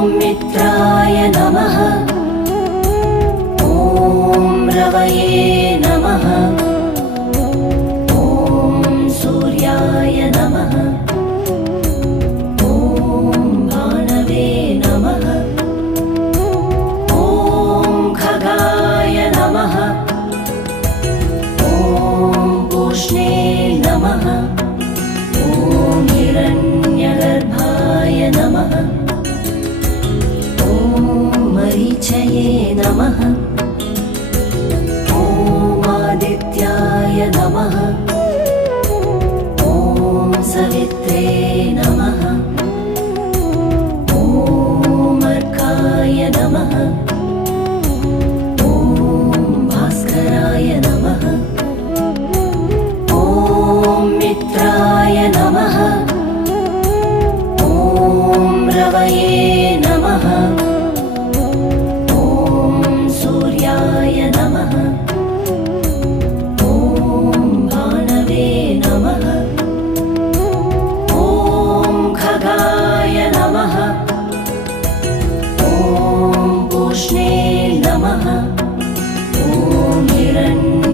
मित्राय नमः। ॐ रवये नमः। ॐ सूर्याय नमः। ॐ भानवे नमः। ॐ खगाय नमः। ॐ पूष्णे नमः। ॐ हिरण्यगर्भाय नमः। मरीचये नमः। ॐ आदित्याय नमः। ॐ सवित्रे